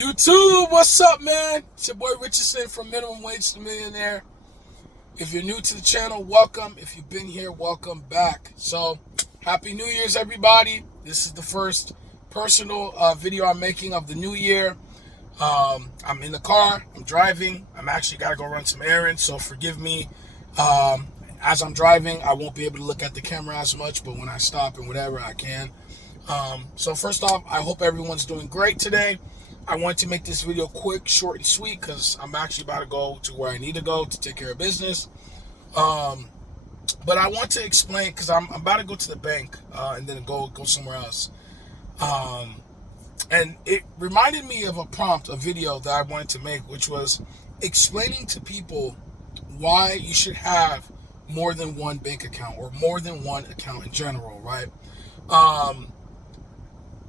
YouTube, what's up, man? It's your boy Richardson from Minimum Wage to Millionaire. If you're new to the channel, welcome. If you've been here, welcome back. So, Happy New Year's, everybody. This is the first personal video I'm making of the new year. I'm in the car. I'm driving. I'm actually got to go run some errands, so forgive me. As I'm driving, I won't be able to look at the camera as much, but when I stop and whatever, I can. So first off, I hope everyone's doing great today. I wanted to make this video quick, short, and sweet because I'm actually about to go to where I need to go to take care of business. But I want to explain because I'm about to go to the bank and then go somewhere else. And it reminded me of a video that I wanted to make, which was explaining to people why you should have more than one bank account or more than one account in general, right?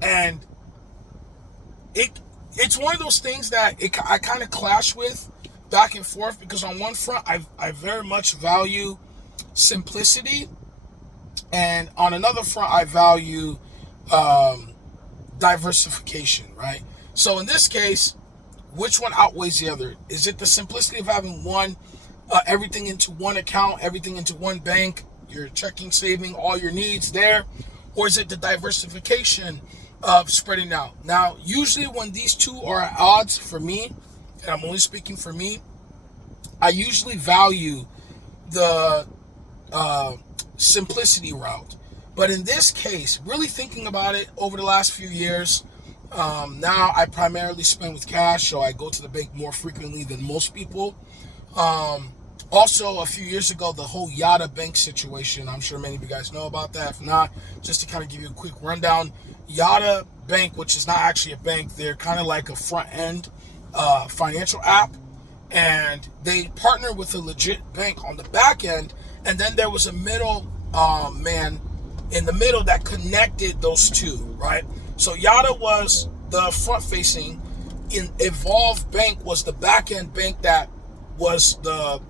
And it's one of those things that I kind of clash with back and forth because on one front, I very much value simplicity, and on another front, I value diversification, right? So in this case, which one outweighs the other? Is it the simplicity of having everything into one account, everything into one bank, your checking, saving, all your needs there? Or is it the diversification of spreading out? Now, usually when these two are at odds for me, and I'm only speaking for me, I usually value the simplicity route. But in this case, really thinking about it over the last few years, now I primarily spend with cash, so I go to the bank more frequently than most people. Also, a few years ago, the whole Yada Bank situation, I'm sure many of you guys know about that. If not, just to kind of give you a quick rundown, Yada Bank, which is not actually a bank, they're kind of like a front-end financial app, and they partner with a legit bank on the back end, and then there was a middle man in the middle that connected those two, right? So Yada was the front-facing, Evolve Bank was the back-end bank that was the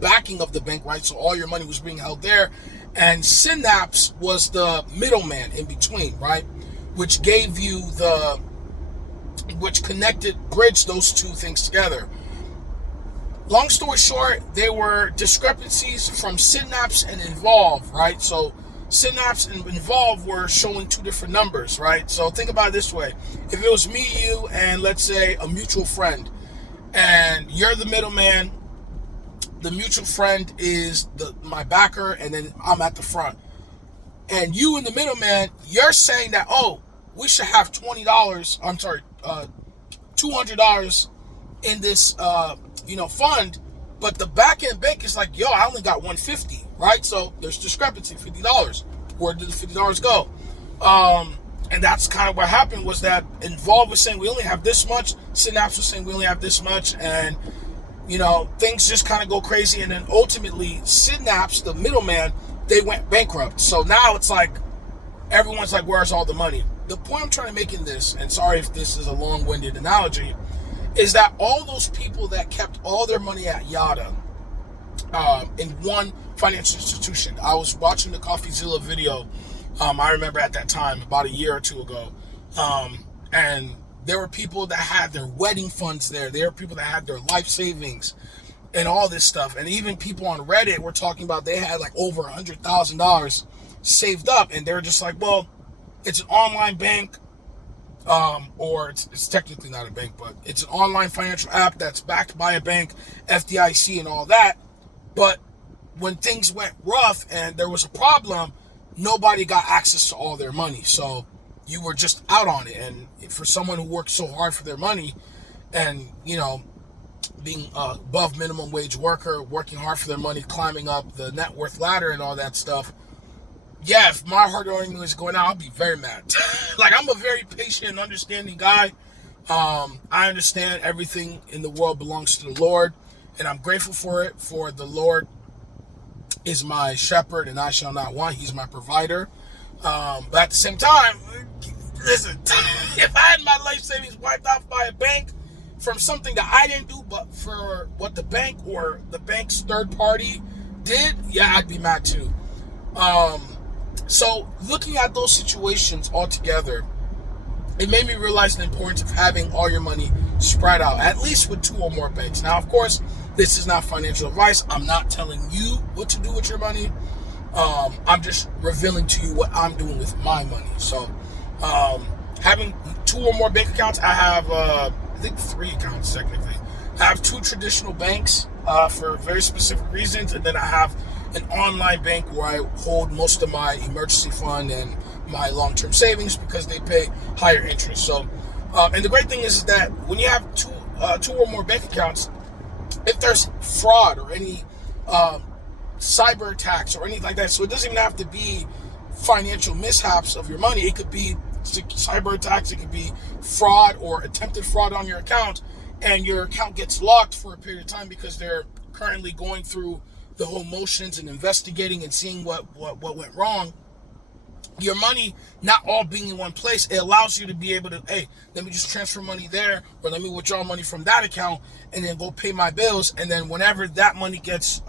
backing of the bank, right? So all your money was being held there. And Synapse was the middleman in between, right? Which gave you bridged those two things together. Long story short, there were discrepancies from Synapse and Evolve, right? So Synapse and Evolve were showing two different numbers, right? So think about it this way. If it was me, you, and let's say a mutual friend, and you're the middleman, the mutual friend is my backer, and then I'm at the front. And you and the middleman, you're saying that, oh, we should have $200 in this, fund. But the back end bank is like, yo, I only got $150, right? So there's discrepancy, $50. Where did the $50 go? And that's kind of what happened, was that Involve was saying we only have this much, Synapse was saying we only have this much, and things just kind of go crazy. And then ultimately, Synapse, the middleman, they went bankrupt. So now it's like, everyone's like, where's all the money? The point I'm trying to make in this, and sorry if this is a long-winded analogy, is that all those people that kept all their money at Yada in one financial institution. I was watching the CoffeeZilla video, I remember at that time, about a year or two ago, and there were people that had their wedding funds there. There were people that had their life savings and all this stuff. And even people on Reddit were talking about they had like over $100,000 saved up. And they were just like, well, it's an online bank, or it's technically not a bank, but it's an online financial app that's backed by a bank, FDIC and all that. But when things went rough and there was a problem, nobody got access to all their money. So you were just out on it. And for someone who worked so hard for their money and, being above minimum wage worker, working hard for their money, climbing up the net worth ladder and all that stuff, yeah, if my hard earnings was going out, I'll be very mad. Like, I'm a very patient and understanding guy. I understand everything in the world belongs to the Lord, and I'm grateful for it, for the Lord is my shepherd and I shall not want. He's my provider. But at the same time, listen, if I had my life savings wiped out by a bank from something that I didn't do, but for what the bank or the bank's third party did, yeah, I'd be mad too. So looking at those situations all together, it made me realize the importance of having all your money spread out, at least with 2 or more banks. Now, of course, this is not financial advice. I'm not telling you what to do with your money. I'm just revealing to you what I'm doing with my money. So, having 2 or more bank accounts, I have, I think 3 accounts technically. I have 2 traditional banks for very specific reasons, and then I have an online bank where I hold most of my emergency fund and my long-term savings because they pay higher interest. So, and the great thing is that when you have two or more bank accounts, if there's fraud or any cyber attacks or anything like that, so it doesn't even have to be financial mishaps of your money. It could be cyber attacks, it could be fraud or attempted fraud on your account, and your account gets locked for a period of time because they're currently going through the whole motions and investigating and seeing what went wrong. Your money not all being in one place, it allows you to be able to, hey, let me just transfer money there, or let me withdraw money from that account and then go pay my bills. And then whenever that money gets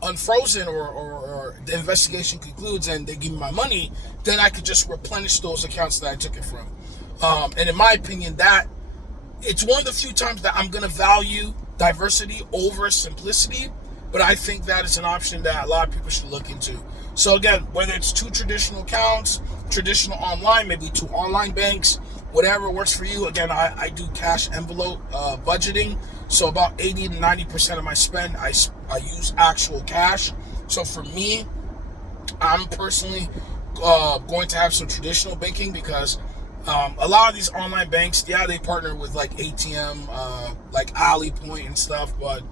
unfrozen or the investigation concludes and they give me my money, then I could just replenish those accounts that I took it from. And in my opinion, that it's one of the few times that I'm going to value diversity over simplicity, but I think that is an option that a lot of people should look into. So again, whether it's 2 traditional accounts, traditional online, maybe 2 online banks, whatever works for you. Again, I do cash envelope budgeting. So about 80 to 90% of my spend, I use actual cash. So for me, I'm personally going to have some traditional banking because a lot of these online banks, yeah, they partner with like ATM, like Ali Point and stuff, but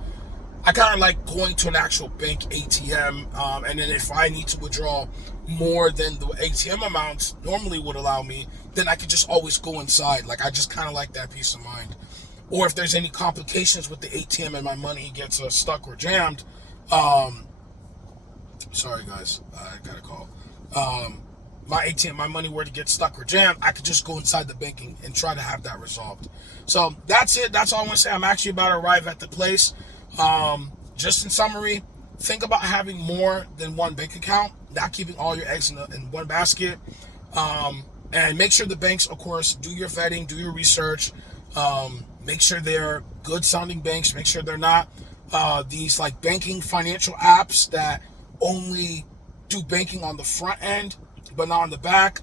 I kind of like going to an actual bank ATM, and then if I need to withdraw more than the ATM amounts normally would allow me, then I could just always go inside. Like, I just kind of like that peace of mind. Or if there's any complications with the ATM and my money gets stuck or jammed, sorry guys, I got a call. My ATM, my money were to get stuck or jammed, I could just go inside the banking and try to have that resolved. So that's it. That's all I want to say. I'm actually about to arrive at the place. Just in summary, think about having more than one bank account, not keeping all your eggs in one basket. And make sure the banks, of course, do your vetting, do your research. Make sure they're good sounding banks. Make sure they're not these like banking financial apps that only do banking on the front end, but not on the back.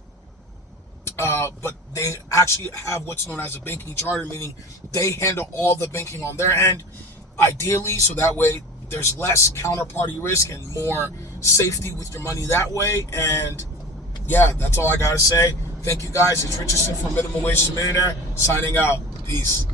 But they actually have what's known as a banking charter, meaning they handle all the banking on their end, ideally, so that way there's less counterparty risk and more safety with your money that way. And yeah, that's all I gotta say. Thank you guys. It's Richardson from Minimum Wage to Millionaire, signing out. Peace.